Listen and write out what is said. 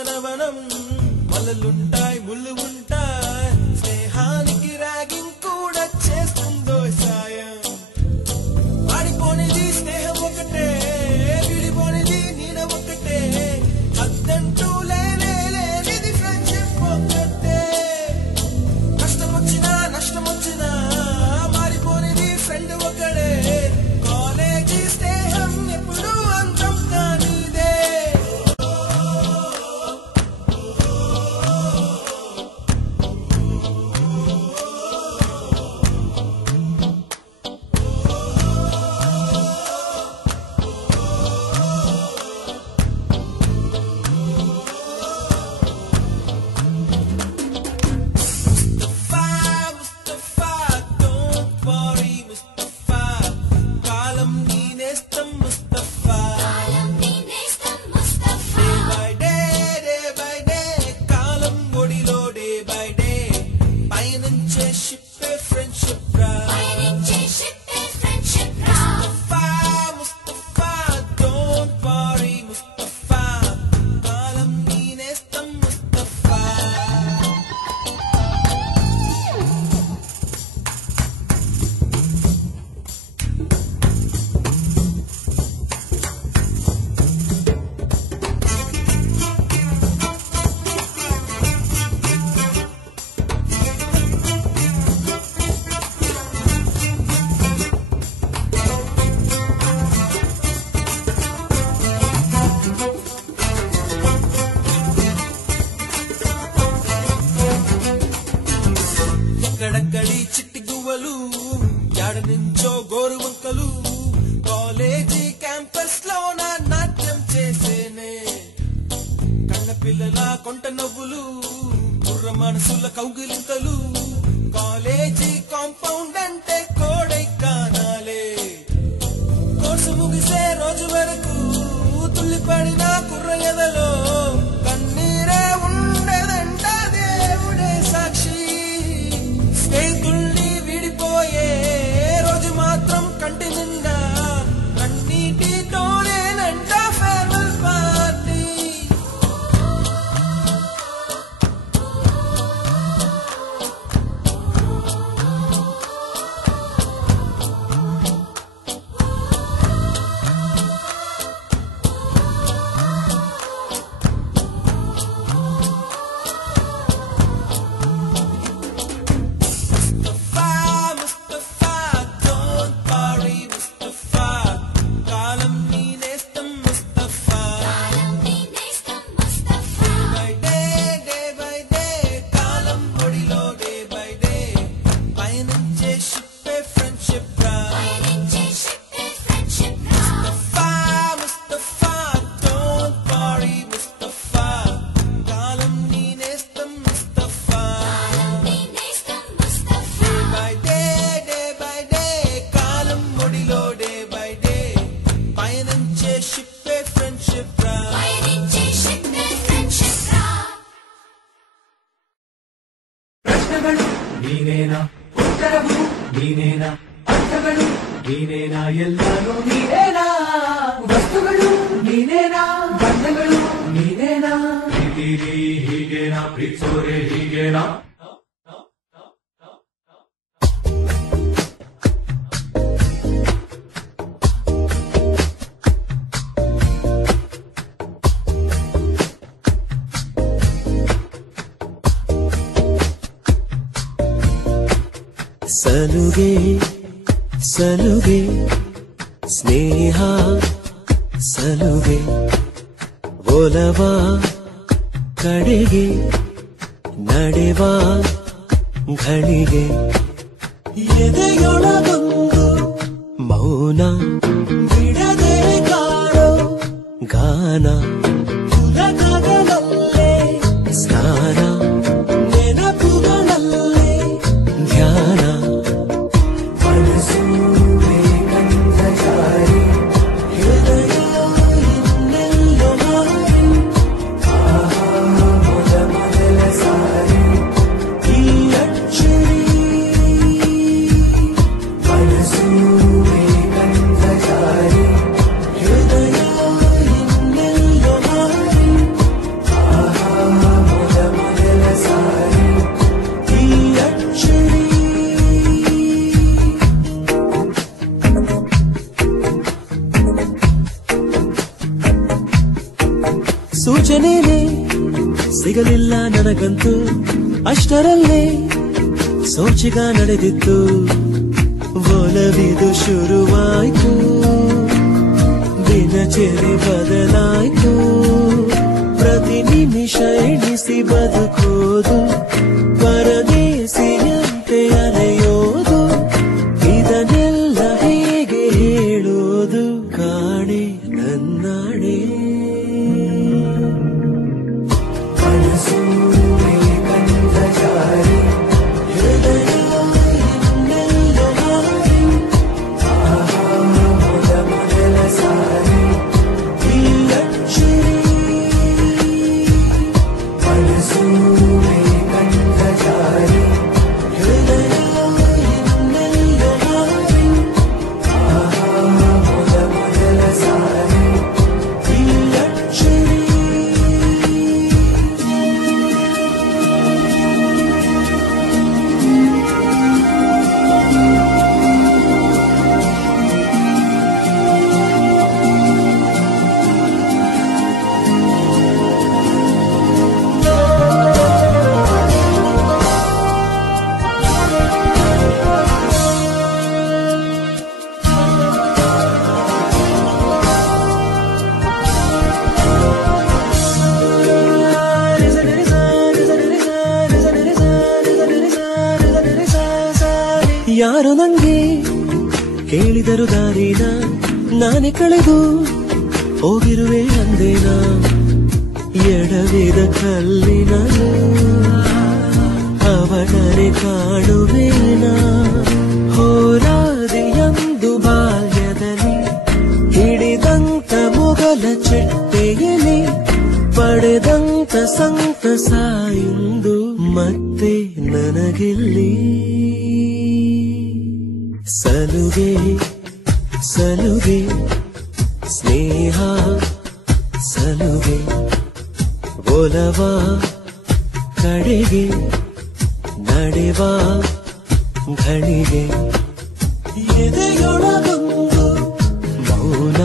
నందనవనం మల్లలుంటాయి ముళ్ళు ఉంటాయి స్నేహానికి రాగింగ్ కూడా చేస్తుందో సాయం ఆడిపోనిది స్నేహం ఒకటే విడిపోనిది నీడ ఒకటే అద్దంటూ లేనిది ఫ్రెండ్షిప్ ఒకటే కష్టం వచ్చినా నష్టం వచ్చినా మారిపోనిది ఫ్రెండ్ ఒకడే కాలేజీ స్నేహం ఎప్పుడు అంతం కానిదే ఎక్కడక్కడి చిట్టి గువ్వలు యాడ నుంచో గోరువంకలు కాలేజీ క్యాంపస్ లో నా నాట్యం చేసేనే కన్న పిల్లల కొంట నవ్వులు కుర్ర మనసుల కౌగిలింతలు కాలేజీ కాంపౌండ్ అంటే కోడై కానాలే కోర్సు ముగిసే రోజు వరకు తుల్లిపడిన కుర్ర ఎదలో కన్నీరే ఉండదంట దేవుడే సాక్షి స్నేహితుల్ని విడిపోయే రోజు మాత్రం కంటి నిండా అన్నిటితోనేనంట ఫేర్వెల్ పార్టీ ప్రశ్నಗಳು ನೀನೇನಾ ಉತ್ತರವು ನೀನೇನಾ ಅರ್ಥಗಳು ನೀನೇನಾ ಎಲ್ಲರೂ ನೀನೇನಾ ವಸ್ತುಗಳು ನೀನೇನಾ ಬಣ್ಣಗಳು ನೀನೇನಾ ಪ್ರೀತಿರಿ ಹೀಗೇನಾ ಪ್ರೀತಿಸೋರೆ ಹೀಗೇನಾ ಸಲುಗೆ ಸಲುಗೆ ಸ್ನೇಹ ಸಲುಗೆ ಒಲವ ಕಡೆಗೆ ನಡೆವ ಘಳಿಗೆ ಎದೆಯೊಳಗೊಂದು ಮೌನ ಬಿಡದೆ ಕಾಡೋ ಗಾನ ಉಲಕಗಳಲ್ಲೇ ಸ್ನಾನ ನೆನಪುಗಳಲ್ಲೇ ಧ್ಯಾನ ಸಿಗಲಿಲ್ಲ ನನಗಂತೂ ಅಷ್ಟರಲ್ಲೇ ಸೋಚಿಗ ನಡೆದಿತ್ತು ಒಲವಿದು ಶುರುವಾಯ್ತು ದಿನಚರಿ ಬದಲಾಯ್ತು ಪ್ರತಿ ನಿಮಿಷ ಎಣಿಸಿ ಬದುಕೋದು ಪರದೇಸಿಯಂತೆ ಅಲೆಯೋದು ಇದನ್ನೆಲ್ಲ ಹೇಗೆ ಹೇಳೋದು ಕಾಣೆ ನನ್ನಾಣೆ ಮನಸ್ಸು ಕಂದ ಜಾರಿ ಹೃದಯ ಇನ್ನೆಲ್ಲ ಮಾರಿ ಮೊದಲ ಸಾರಿ ಈ ಅಚ್ಚರಿ ಮನಸ್ಸು ಕಂದ ಜಾರಿ ಹೃದಯ ಇನ್ನೆಲ್ಲ ಮಾರಿ ಮೊದಲ ಸಾರಿ ಈ ಅಚ್ಚರಿ ಯಾರು ನಂಗೆ ಕೇಳಿದರು ದಾರಿನ ನಾನೇ ಕಳೆದು ಹೋಗಿರುವೆ ಅಂದೇನ ಎಡವಿದ ಕಲ್ಲಿನ ಅವಳನೆ ಕಾಣುವೇನ ಹೋರಾದಿಯಂದು ಬಾಲ್ಯದಲ್ಲಿ ಹಿಡಿದಂತ ಮೊಗಲ ಚೆಟ್ಟೆಯಲ್ಲಿ ಪಡೆದಂತ ಸಂತಸ ಇಂದು ಮತ್ತೆ ನನಗಿಲ್ಲಿ ಸಲುಗೆ ಸಲುಗೆ ಸ್ನೇಹ ಸಲುಗೆ ಒಲವ ಕಡೆಗೆ ನಡೆವ ಘಳಿಗೆ ಎದೆಯೊಳಗೊಂದು ಮೌನ